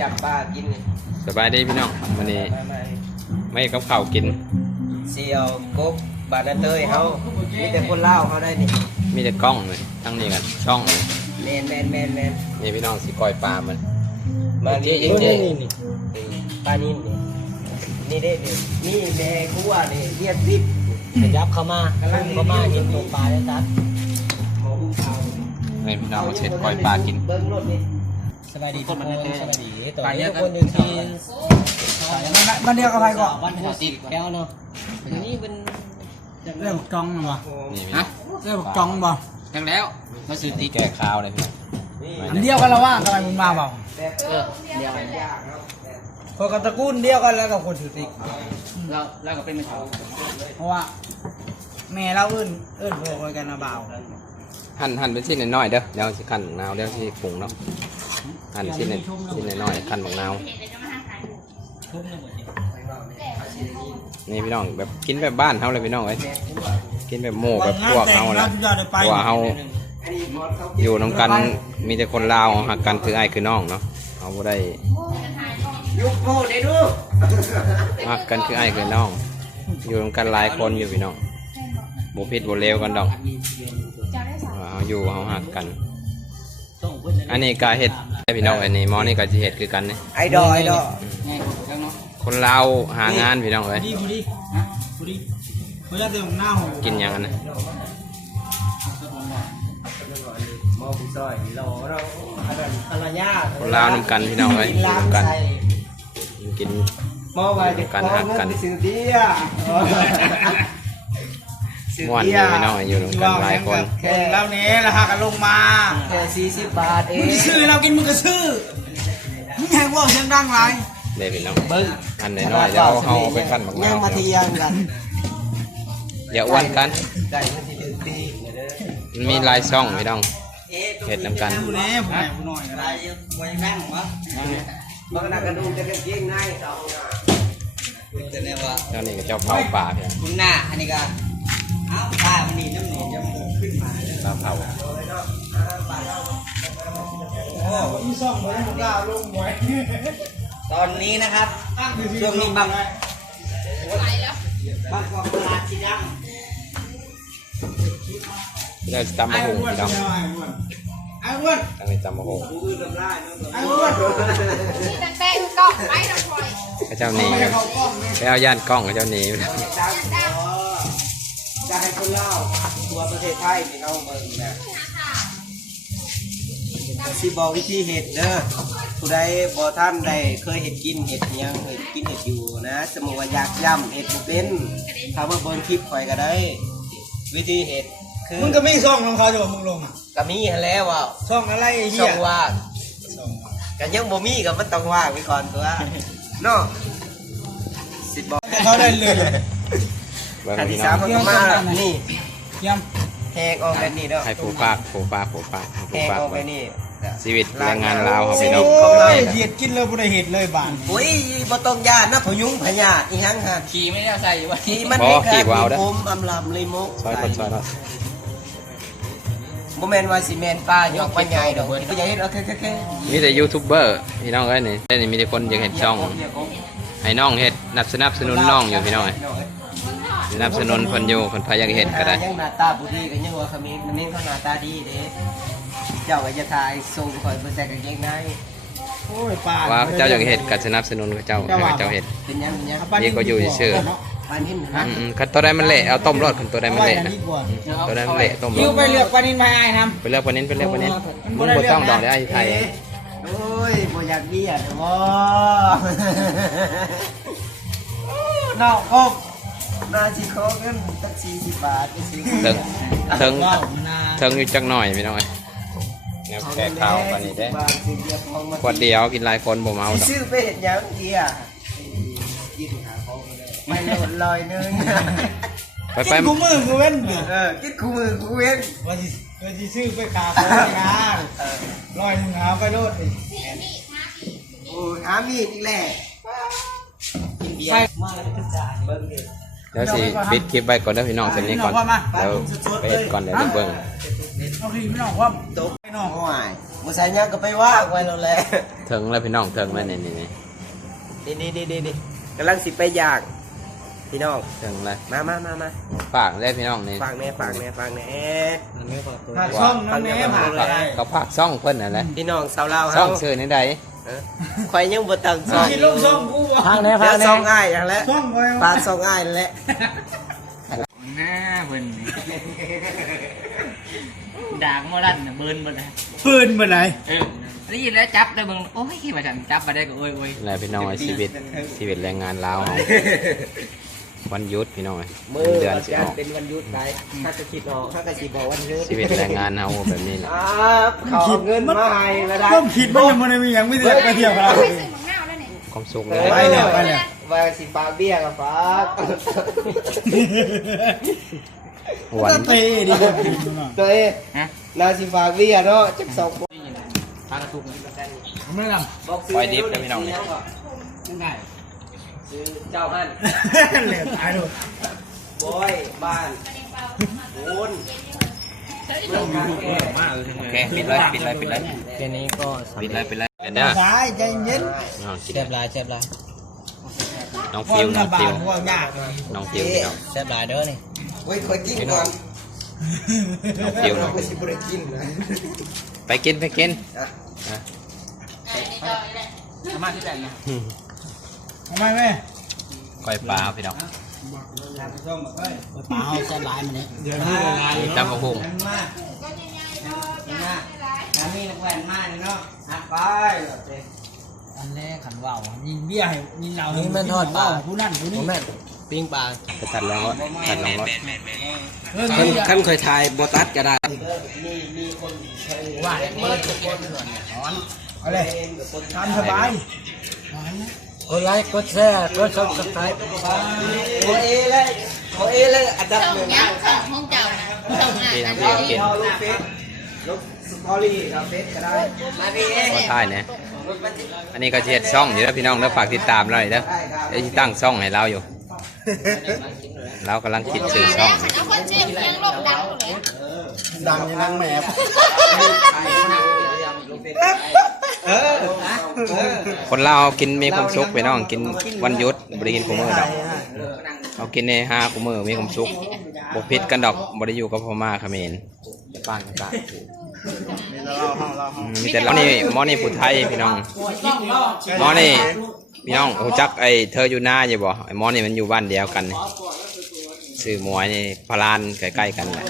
จับปลากินนี่สบายดีพี่น้องวันนี้มามาไม่กับข้าวกินเซียวกบบาดนาเตยเฮามีแต่คนเล่าวเขาได้นี่มีแต่กล้องเลยทั้งนี้กันช่องเลยแมนแมนแมนแมนนี่พี่น้องสิก้อยปลามันมานี่จริงๆนี่นี่ปลานิ่นี่นี่เด้นี่นี่แม่กูว่านี่เรียกพิษขยับเข้ามาเข้ามากินตรงปลาแล้วตัดหมอผู้สาวนี่พี่น้องมาเช็ดก้อยปลากิน เบิ้งรถนี่ สบายดีทุกคนสบายดีตอนนี้ทุกคนอยู่ที่มันเดียวกับใครก่อนบ้านหัวติดแก้วเนาะอันนี้เป็นเรื่องจองบ่นี่พี่น้องเรื่องจองบ่จังแล้วมาสื่อติที่ดแก้ข้าวเลยพี่น้องนี่อันเดียวกันแล้วว่าทำไมมึงมาเปล่าแบบเออเดียวยากเนาะคนกับตระกูลเดียวกันแล้วกับคนถือติ๊กแล้วแล้วก็เป็นไม่เท่าเพราะว่าแม่เราเอื้นเอื้นโผล่กันนะบ่าวหั่นหั่นเป็นชิ้นน้อยๆเด้อเดี๋ยวสิคั่นนาวเดี๋ยวสิปรุงเนาะ หั่นชิ้นชิ้นน้อยๆคั่นบักนาวทุ่มเลยหมดนี่พี่น้องแบบกินแบบบ้านเฮาเลยพี่น้องเอ้ยกินแบบหมู่แบบพวกเฮาแหละทุกอย่างได้ไปเพราะว่าเฮาอันนี้มอสเขาอยู่น้ำกันมีแต่คนลาวหักกันคือไอ้ายคือน้องเนาะเอาบ่ได้ยุกโพดได้ดูหักกันคือไอ้ายคือน้อง อยู่น้ำกันหลายคนอยู่พี่น้องบ่ผิดบ่เลวกันดอกว่าเฮาอยู่เฮาหักกันต้ องพูดอันนี้ก็เฮ็ดให้พี่น้องอันนี้หมอนี่ก็สิเฮ็ดคือกันนี่ไอดอลไอดอลง่ายกว่าเนาะคนลาวหางานพี่น้องเอ้ยดีบุรีบุรีเขาจะเต็มหน้าหูกินหยังอันนะมอผู้ซอยรอเราอันนั้นอันนั้นยากคนลาวนํกันพี่น้องเอ้ยกินอยู่ล้างนำกันใส่กินมอไว้จะกันขอหักกันเงินไปซื้อเบียร์ ซื้อม่วนอเบียยู่ร์พี่น้องอยู่นํกันหลายคน คนแล้วเนี้ราคากันลงมาแค่สี่สิบบาทเอมึงงซื้อเรากินมึงก็ซื้อมึงแหงว่าเสียงดังไรเด้พี่น้องเบิ้งอันน้อยๆแล้วเฮาไปคั่นบักยันางวมาเทียงกันอย่าอ้วนกันได้เงินที่ถึงปีเด้อมันมีหลายช่องพี่น้องเฮ็ดนำกันผู้นี้ผู้ไหนผู้น้อยอะไรไว้นั่งวะบางนักกระดูกจะเป็นเก่งง่ายสองอะจะเรียกว่าเจ้านี่ก็เจ้าเผาป่าพี่น้องคุณหน้าอันนี้ก็เอ้า ตามันนี่น้ำหนีจะขึ้นมาปลาเผาโอ้ยซ่องไปแล้วมึงกล้าลงไว้ตอนนี้นะครับ ช่วงนี้บางบางกอกตลาดสีดำเราจะตำมะไอ้ฮุงอ้วนพี่น้องไอ้อ้วนตั้งนี้ตำมะฮุงไอ้อ้วนนี่ตั้งแต่กล่องไปนะพลอยพระเจ้าหนีไม่เขากล้องเลยไปเอาย่านกล้องพระเจ้าหนี จะให้คนเล่าตัวประเทศไทยที่เขาเบิ่งนะสิบอกวิธีเห็ดเด้อผู้ใดบ่ท่านใดเคยเห็ดกินเห็ดหยังเห็ดกินเห็ดอยู่นะสมมติว่าอยากย่ำเห็ดบ่เป็นถ้าว่าเบิ่งคลิปข่อยก็ได้ วิธีเห็ดคือมึงก็ไม่ซ่องของเขาจะบอกมึงลงอะก็มีหั้นแล้วว่าซ่องอะไรไอ้เหี้ช่อยงว่างกันยังบ่มีก็มันต้องว่างไว้ก่อนตัวเนาะสิบอกเขาได้เลย เบิ่งอันพี่ที่น้สาอมงมันก็มานี่ย้แหกออกแบบนี้เด้อให้ผูปากผูปากผูปากแหผูกปากออกแบบนี้ชีวิตแรงงานลาวเขาำพี่น้องโอ้ยเหยียดกินเลยบ่ได้เห็ดเลยบ้านโอ้ยบ่ต้องยานนะพยุงพญาอีหยังฮะขี่ไม่ได้ใส่ว่าที่มันมีการผมอำลำเลยมุกซอยคนซอยเนาะบ่แม่นว่าสิแม่นป้ายอกปัญญาดอกก็อย่าเฮ็ดเอาแค่มีแต่ยูทูบเบอร์พี่น้องเอ้ยนี่แต่นี่มีแต่คนอยากเห็นช่อง ให้น้องเฮ็ดนับสนับสนุนน้องอยู่พี่น้องเอ้ย สนับสนุนเพิ่นอยู่เพิ่นพาอยากเฮ็ดก็ได้ยังหน้าตาบ่ดีก็ยังว่าเขมิ้นมันเน้นเขาหน้าตาดีเด้เจ้าก็จะทายส่งข่อยบ่ใส่กางเกงในโอ้ยป้าว่าเจ้าอยากเฮ็ดก็สนับสนุนเขาเจ้าให้เขาเจ้าเฮ็ดเป็นหยังเป็นหยังนี่ก็อยู่เฉยปานนี้นะอืมๆคันตัวใดมันเละเอาต้มรสคันตัวใดมันเละนะดีกว่าตัวใดมันเละต้มรคิวสไปเลือกปลานินมาไอ้น้ไปเลือกปลานินไปเลือกปลานินมึงบ่ต้องดอกได้ไอ้ไทยโอ้ยบ่อยากเบี้ยเด้อบ่นอกก็ น่าสิขอเงินตัก40บาทไปซื้อเถิงเถิงำว้าวมานาวเทิงอยู่จักหน่อยพี่น้องเอ้ยแนวแก้ข้าวปานนี้เด้บาทซื้อเบียร์ของมาขวดเดียวกินหลายคนบ่เมาสิดอกซื้อไปเห็นหยังเดียกินหาของไปเลยไม่โลดลอยหนึงไปกิไปนกูมือกูเว้นเด้อเออกินคู่มือคู่เว้นว่าสิว่าสิซื้อไปขาของงานเออร้อยหนึ่งหาไปโลดดิโอ้ยหามีดอีกแหละกินเบียร์ใช่มาแล้วก็จ่ายเบิ่งดิเดี๋ยว สิปิดคลิปไว้ก่อนเด้อพี่น้องเสร็จนี้ก่อนเดี๋ยวไปเฮ็ดก่อนเดี๋ยวจะเบิ่งเอาคือไม่ออกว่าตกน้องโอ้ยบ่ใส่หยังก็ไปว่างไว้แล้วแหละถึงแล้วพี่น้องถึงแล้วนี่นี่นี่นี่นี่นี่นี่นี่กำลังสิไปย่างพี่น้องถึงแล้วมามามามาฝากเลยพี่น้องนี่ฟังแน่ฟังแน่ฟังแน่ผ่านช่องน้องแม่ผ่านฝากเลยก็ฝากซ่องเพิ่นนั่นแหละพี่น้องสาวลาวซ่เฮาองชื่อนี่ใดเออ ข่อยยังบ่ตั้งซ่องกินลูกช่องกูวะทางไหนเดี๋ยวซ่องอ้ายอย่างแล้วช่องไว้ปลาซ่องอ้ายนั่นแหละหน้าเพิ่นด่างมาลั่นน่ะเบิร์นหมดเลยปืนเมื่อไหร่เออได้ยินแล้วจับได้เบิ่งโอ้ยคิดว่าฉันจับมาได้ก็โอ้ยโอ้ยแล้วพี่น้องไอ้ชีวิตชีวิตแรงงานลาวเฮา วันหยุดพี่น้องเอ้ยมือเดือนวันสิจัอนทอกร์เป็นวันหยุดได้ถ้าจะคิดออกถ้าจะคิดบอกวันหยุดชีวิตแรงงานเฮาแบบนี้แหละครับเขาเอาเงินมาให้แล้วได้ต้มคิดมันยังมันมียังไม่เดือดไปเที่ยวกัน ไปซื้อหมังหน้าแล้วเนี่ยความสุขเอเลอยไปแล้วไปแล้ว ว่าสิฝากเบี้ยกับฝากวันเตะดีกว่ากินเนาะตัวเองนาสิฝากเบี้ยเนาะจักสองพากระทุกไม่ลบอกซื้ปล่อยดิบนะพี่น้องนี่ำได้ ซื้อเจ้าหันเหลือตายเลยบอยบ้านโอนโอเคปิดเลยปิดเลยปิดเลยแค่นี้ก็ปิดเลยปิดเลยเด้อสายใจเย็นน้องกินเจ็บลายเจ็บลายน้องควาฟิวมน้องลำบาฟิกวความยากน้องฟิวพี่น้องเจ็บลายเด้อนี่เว้ยคอยกินก่อนน้องฟิวน้องไม่ใช่บริกินนะไปกินไปกินมาที่ไหนนะ ทำไมแม่ก้อยปลาพี่น้องเปล่าเจ็บลายมันนี่เดี๋ยวนี้ละลายมีตำบักหุ่งมาก็ยังไงเนาะจะไม่ไรน้ำมีนักแว่นมาเนาะหักไปอันแรกขันว่าวยิงเบี้ยให้ยิงเรานี่มันทอดปลาผู้นั่นผู้นี่แม่ปิ้งปลาไปตัดลองรถตัดลองรถเออขั้นขั้นคอยทายบตัดก็ได้ว่าเปิดทุกคนเลยเอาเลยทำสบาย กดไลค์กดแชร์กดซับสไครต์โอเอเลยโอเอเลยอันดับหนึ่งยังส่งห้องเจ้านะส่งงานพี่น้กัอนงพี่ก็กินลูกเฟซลูกสตอรี่เอาเฟซก็ได้มาพี่เองขอท้ายเนี่ยอันนี้ก็เฮ็ดช่องอยู่แล้วพี่น้องเด้อฝากติดตามเราหน่อยเด้อเดี๋ยวตั้งช่องให้เราอยู่ เรากำลังคิดซื้อช่องดังยังยังนั่งแมบ เออคนเรากินมีความสุขพี่น้องกินวันหยุดบ่ได้กินคู่มื้อดอกเอากินในห้าคู่มื้อมีความสุขบ่ผิดกันดอกบ่ได้อยู่กับพ่อมาเขมรบ้านกันมีแต่เรานี่หมอนี่ผู้ไทยพี่น้องหมอนี่พี่น้องรู้จักไอเธออยู่หน้าอยู่บ่ไอหมอนี่มันอยู่บ้านเดียวกันนี่ซื้อหมวยนี่พารานใกล้ๆกันแหละ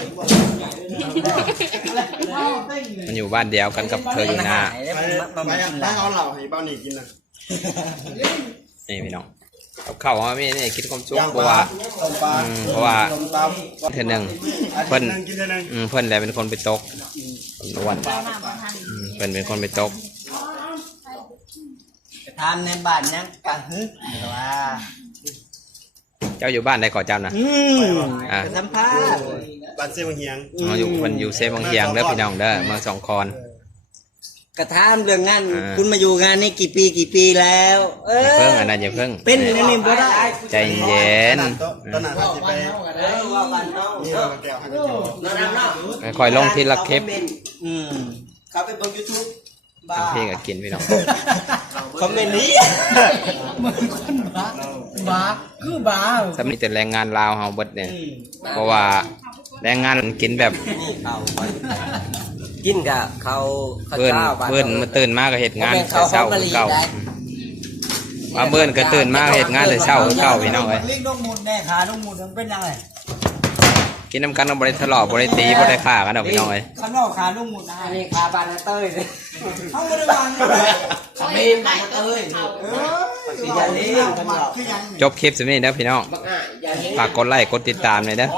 มันอยู่บ้านเดียวกันกับเธออยู่หน้าไปเอาเหล่าให้เบาหนีกินนะนี่พี่น้องกับข้าวว่ามีนี่คิดความสุขเพราะว่าต้มปลาอืมเพราะว่าต้มตเทื่อหนึงำเพิ่นกินเท่านึงอืมเพิ่นแหละเป็นคนไปตกอ้วนอืมเพิ่นเป็นคนไปตกทานในบ้านยังกะฮึว่า เจ้าอยู่บ้านใดก่อนเจ้านะอืมอ่าสัมภาษณ์บ้านเสียงเฮียงเราอยู่เพิ่นอยู่เซบังเฮียงเด้อพี่น้องเด้อเมืองสองคอน กระทามเรื่องงานอ่า คุณมาอยู่งานนี้กี่ปีกี่ปีแล้ว เออย่าอเพิ่งอันนั้นอย่าเพิ่งเป็นอันนี้บ่ได้ใจเย็นตอนนั้นเขาจะไปเออว่าบ้านเฮานี่เนาะมาแก้วให้กันอยู่เนาะเนาะค่อยๆลงทีละคลิป อืม เขาไปเบิ่ง YouTube บ้าทำเพลงก็กินพี่น้องคอมเมนต์นี้บ้าคือบ้าสำนีแต่แรงงานลาวเฮาเบิดเนี่ยเพราะว่าแรงงานกินแบบกินกับเขาข้าวเบิ้นเจ้าบ้านเบิ้นมาตื่นมาก็เฮ็ดงานแต่เช้าคือเก่าว่าเบิ้นก็ตื่นมาก็เฮ็ดงานแต่เช้าคือเก่าพี่น้องเอ้ยลิงลงมุนแน่ขาลงมุนมันเป็นยังไง กินน้ำกันบ่ได้ทะเลาะบ่ได้ตีบ่ได้ฆ่ากันดอกพี่น้องเอ้ยข้างนอกขาลงมุนนะอันนี้คาบานเต้ยเลยเขาไม่ได้วางเลยขมิ้นบานเต้ยเอออย่าเลี้ยงมันคือยังจบคลิปสำนี้เด้อพี่น้องบักอะอย่าเลี้ยงฝากกดไลค์กดติดตามหน่อยเด้อ